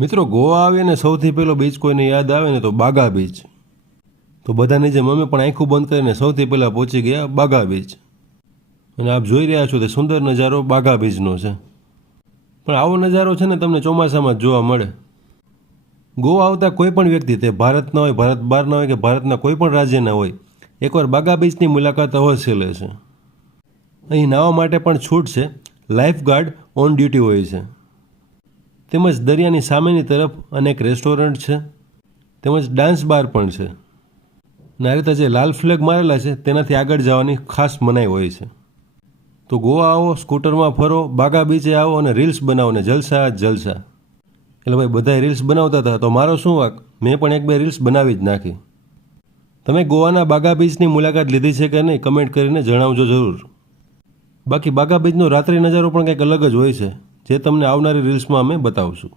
મિત્રો, ગોવા આવીએ ને સૌથી પહેલો બીચ કોઈને યાદ આવે ને તો બાગા બીચ. તો બધાની જેમ અમે પણ આંખું બંધ કરીને સૌથી પહેલાં પહોંચી ગયા બાગા બીચ. અને આપ જોઈ રહ્યા છો તે સુંદર નજારો બાગા બીચનો છે. પણ આવો નજારો છે ને તમને ચોમાસામાં જ જોવા મળે. ગોવા આવતા કોઈ પણ વ્યક્તિ, તે ભારતના હોય, ભારત બહારના હોય કે ભારતના કોઈ પણ રાજ્યના હોય, એકવાર બાગા બીચની મુલાકાત અવશ્ય લે છે. અહીં નાહવા માટે પણ છૂટ છે. લાઈફ ગાર્ડ ઓન ડ્યુટી હોય છે. તેમજ દરિયાની સામેની તરફ અનેક રેસ્ટોરન્ટ છે, તેમજ ડાન્સ બાર પણ છે. અને આ રીતે જે લાલ ફ્લેગ મારેલા છે તેનાથી આગળ જવાની ખાસ મનાઈ હોય છે. તો ગોવા આવો, સ્કૂટરમાં ફરો, બાગા બીચે આવો અને રીલ્સ બનાવો ને જલસા જ જલસા. એટલે ભાઈ બધાય રીલ્સ બનાવતા હતા તો મારો શું વાંક, મેં પણ એક બે રીલ્સ બનાવી જ નાખી. તમે ગોવાના બાગા બીચની મુલાકાત લીધી છે કે નહીં કમેન્ટ કરીને જણાવજો જરૂર. બાકી બાગા બીચનો રાત્રિ નજારો પણ કંઈક અલગ જ હોય છે, જે તમને આવનારી રીલ્સમાં અમે બતાવશું.